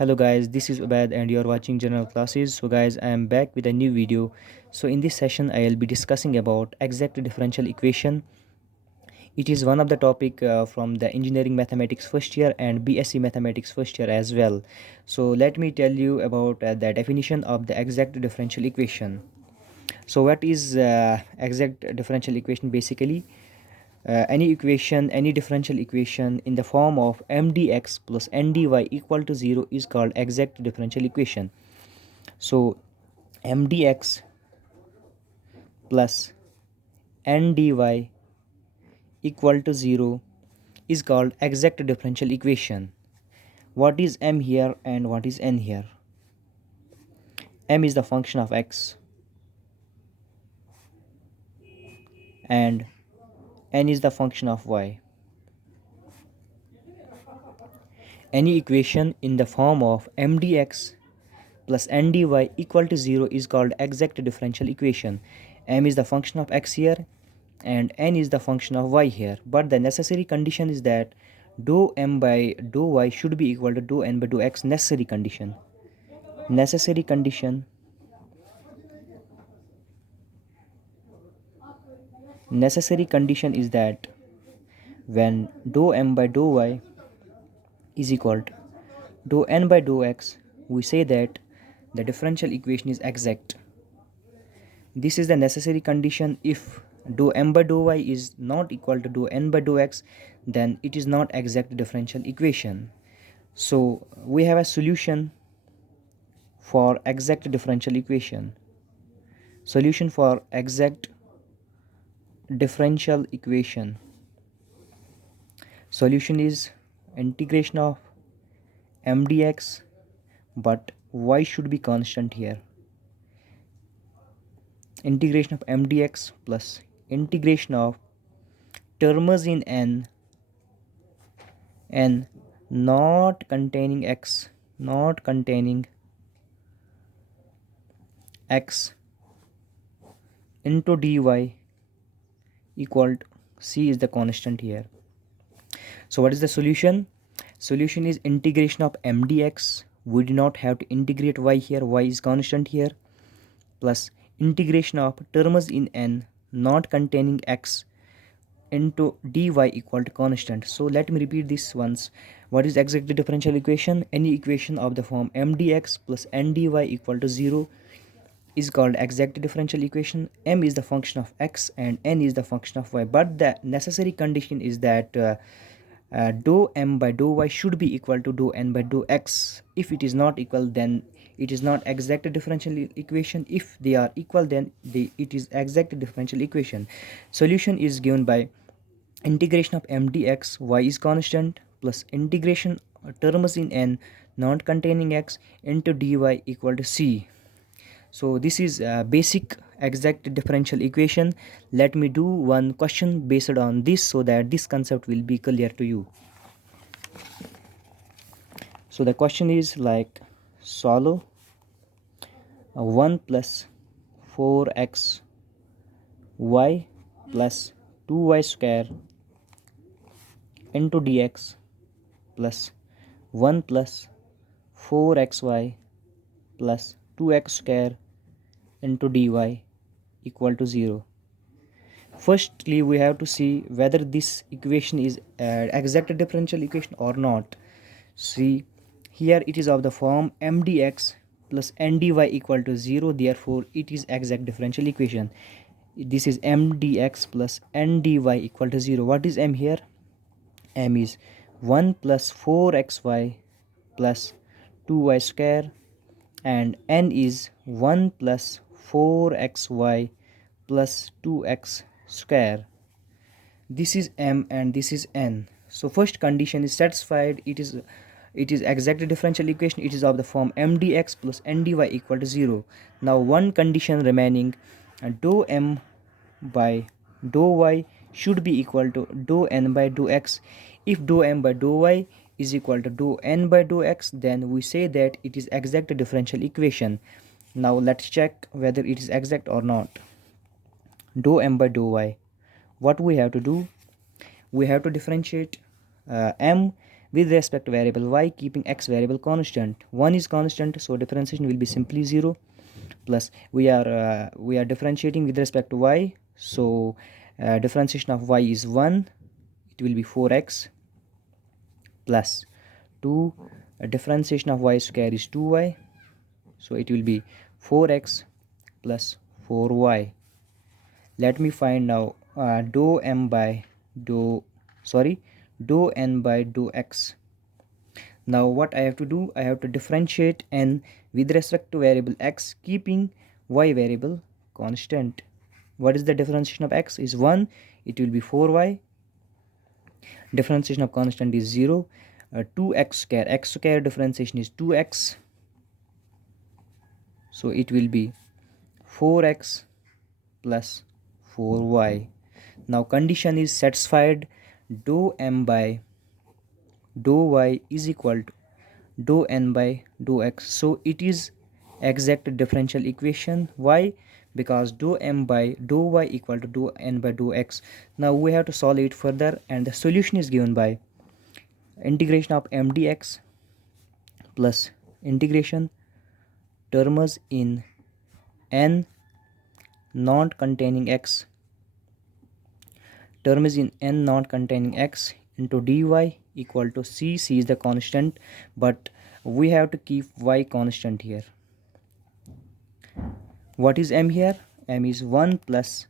Hello guys, this is Ubaid and you're watching General Classes. So guys, I am back with a new video. So in this session I will be discussing about exact differential equation. It is one of the topic from the engineering mathematics first year and BSc mathematics first year as well. So let me tell you about the definition of the exact differential equation. So what is exact differential equation basically? Any differential equation in the form of mdx plus ndy equal to 0 is called exact differential equation. So mdx plus ndy equal to 0 is called exact differential equation. What is m here and what is n here? M is the function of x and n is the function of y. Any equation in the form of mdx plus ndy equal to 0 is called exact differential equation. M is the function of x here and n is the function of y here, but the necessary condition is that dou m by dou y should be equal to dou n by dou x. Necessary condition is that when dou m by dou y is equal to dou n by dou x, we say that the differential equation is exact. This is the necessary condition. If dou m by dou y is not equal to dou n by dou x, then it is not exact differential equation. So we have a solution for exact differential equation. Solution for exact differential equation. Solution is integration of mdx, but y should be constant here. Integration of mdx plus integration of terms in n not containing x into dy equal to c is the constant here. So what is the solution? Solution is integration of mdx. We do not have to integrate y here, y is constant here, plus integration of terms in n not containing x into dy equal to constant. So let me repeat this once. What is exact differential equation? Any equation of the form mdx plus ndy equal to 0 is called exact differential equation. M is the function of x and n is the function of y, but the necessary condition is that dou m by dou y should be equal to dou n by dou x. If it is not equal, then it is not exact differential equation. If they are equal, then it is exact differential equation. Solution is given by integration of mdx, y is constant, plus integration terms in n not containing x into dy equal to c. So this is a basic exact differential equation. Let me do one question based on this so that this concept will be clear to you. So the question is like, solve 1 plus 4x y plus 2y square into dx plus 1 plus 4xy plus 2x square into dy equal to 0. Firstly, we have to see whether this equation is exact differential equation or not. See, here it is of the form mdx plus ndy equal to 0, therefore it is exact differential equation. This is mdx plus ndy equal to 0. What is m here? M is 1 plus 4xy plus 2y square, and n is 1 plus 4xy plus 2x square. This is m and this is n. So first condition is satisfied. It is exact differential equation. It is of the form mdx plus ndy equal to 0. Now one condition remaining, dou m by dou y should be equal to dou n by dou x. If dou m by dou y is equal to dou n by dou x, then we say that it is exact differential equation. Now let's check whether it is exact or not. Dou m by dou y, what we have to do? We have to differentiate m with respect to variable y, keeping x variable constant. 1 is constant, so differentiation will be simply 0, plus we are differentiating with respect to y, so differentiation of y is 1, it will be 4x, plus 2, differentiation of y square is 2y, so it will be 4x plus 4y. Let me find now dou n by dou x. Now what I have to do, I have to differentiate n with respect to variable x, keeping y variable constant. What is the differentiation of x? Is 1, it will be 4y. Differentiation of constant is 0. 2x square, x square differentiation is 2x, so it will be 4x plus 4y. Now condition is satisfied. Dou m by dou y is equal to dou n by dou x, so it is exact differential equation. Why? Because dou m by dou y equal to dou n by dou x. Now we have to solve it further, and the solution is given by integration of m dx plus integration terms in n not containing x, terms in n not containing x into dy equal to c. C is the constant, but we have to keep y constant here. What is m here? M is 1 plus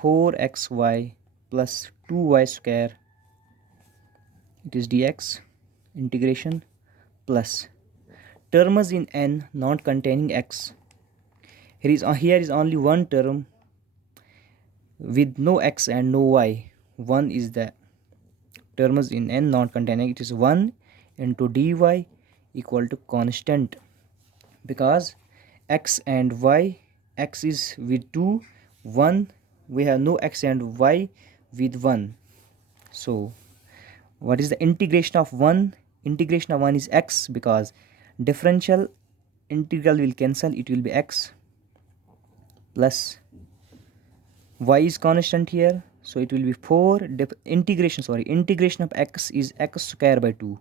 4xy plus 2y square, it is dx integration, plus terms in n not containing x. Here is only one term with no x and no y. 1 is the terms in n not containing, it is 1 into dy equal to constant, because x and y, x is with 2, 1, we have no x and y with 1. So what is the integration of 1? Integration of 1 is x, because differential integral will cancel, it will be x, plus y is constant here, so it will be 4. Integration of x is x square by 2,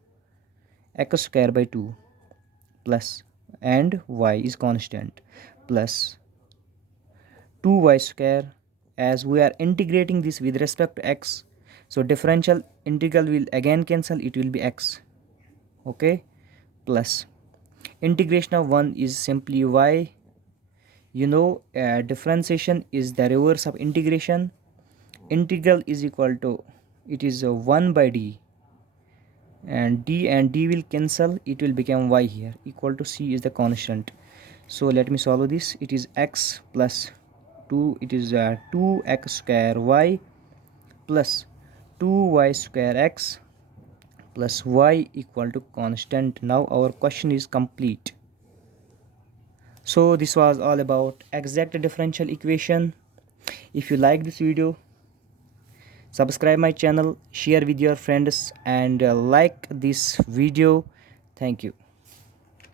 x square by 2, plus, and y is constant, plus 2y square. As we are integrating this with respect to x, so differential integral will again cancel, it will be x, okay, plus integration of 1 is simply y. You know, differentiation is the reverse of integration. Integral is equal to, it is 1 by d, and d will cancel, it will become y here, equal to c is the constant. So let me solve this. It is x plus 2, it is 2x square y plus 2y square x plus y equal to constant. Now our question is complete. So this was all about exact differential equation. If you like this video, subscribe my channel, share with your friends, and like this video. Thank you.